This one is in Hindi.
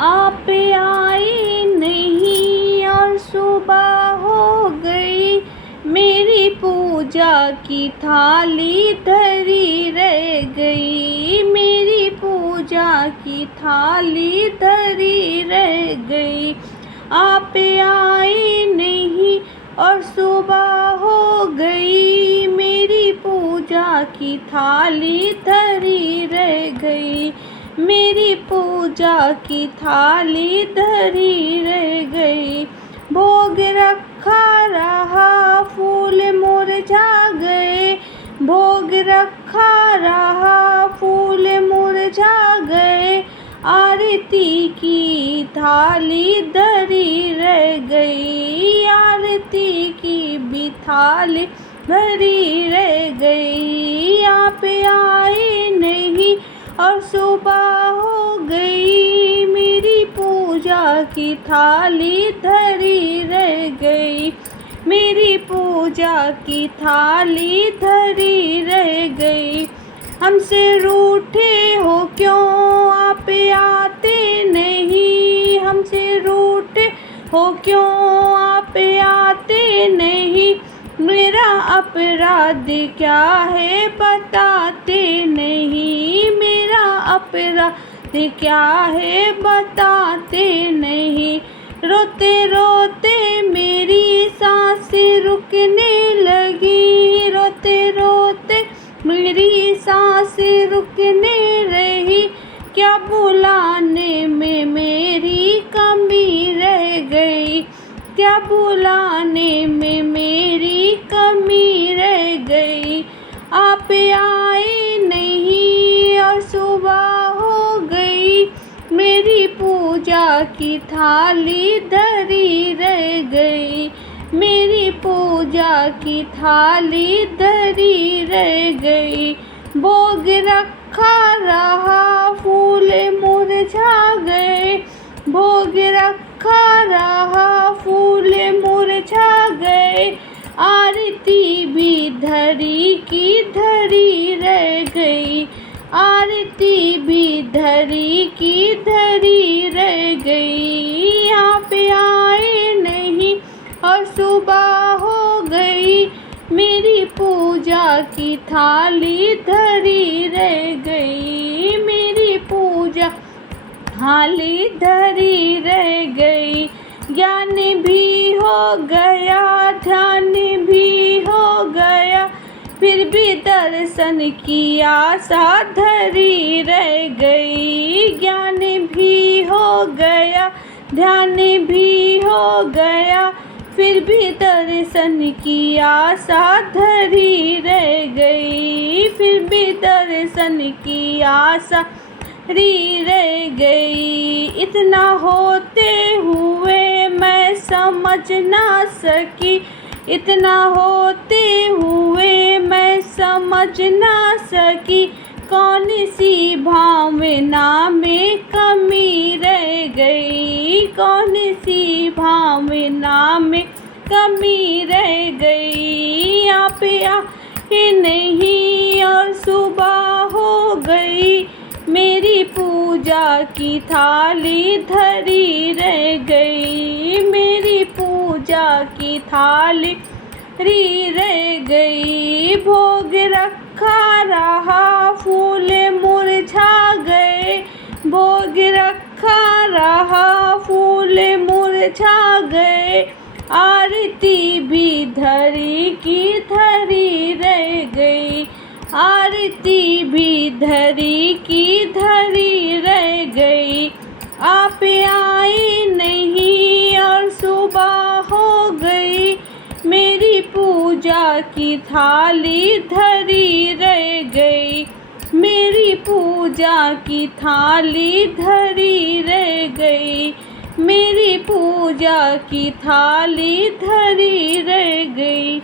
आप आए नहीं और सुबह हो गई, मेरी पूजा की थाली धरी रह गई, मेरी पूजा की थाली धरी रह गई। आप आए नहीं और सुबह हो गई, मेरी पूजा की थाली धरी रह गई, मेरी पूजा की थाली धरी रह गई। भोग रखा रहा फूल मुरझा गए, भोग रखा रहा फूल मुरझा गए, आरती की थाली धरी रह गई, आरती की भी थाली धरी रह गई। आप आए नहीं और सुबह हो गई, मेरी पूजा की थाली धरी रह गई, मेरी पूजा की थाली धरी रह गई। हमसे रूठे हो क्यों आप आते नहीं, हमसे रूठे हो क्यों आप आते नहीं, मेरा अपराध क्या है बताते नहीं, मेरा अपराध क्या है बताते नहीं। रोते रोते मेरी सांसें रुकने लगी, रोते रोते मेरी सांसें रुकने रही, क्या बुलाने में मेरी कमी रह गई, क्या बुलाने में मेरी कमी रह गई। आप आए नहीं और सुबह हो गई, मेरी पूजा की थाली धरी रह गई, मेरी पूजा की थाली धरी रह गई। भोग रखा रहा फूल मुरझा गए, भोग रखा रहा फूल मुरझा गए, आरती भी धरी की धरी रह गई, आरती भी धरी की धरी रह गई। आप आए नहीं और सुबह हो गई, मेरी पूजा की थाली धरी रह गई, मेरी पूजा थाली धरी रह गई। ज्ञान भी हो गया ध्यान भी हो गया, फिर भी दर्शन की आशा धरी रह गई। ज्ञान भी हो गया ध्यान भी हो गया, फिर भी दर्शन की आशा धरी रह गई, फिर भी दर्शन की आशा धरी रह गई। इतना होते हुए मैं समझ ना सकी, इतना होते हुए मैं समझ ना सकी, कौन सी भावना में कमी रह गई, कौन सी भावना में कमी रह गई। आप आए नहीं और सुबह हो गई, मेरी पूजा की थाली धरी रह गई, मेरी पूजा की थाली धरी रह गई। भोग रखा रहा फूल मुरझा गए, भोग रखा रहा फूल मुरझा गए, आरती भी धरी की धरी रह गई, आरती भी धरी की धरी रह गई। आप आए नहीं और सुबह हो गई, मेरी पूजा की थाली धरी रह गई, मेरी पूजा की थाली धरी रह गई, मेरी पूजा की थाली धरी रह गई।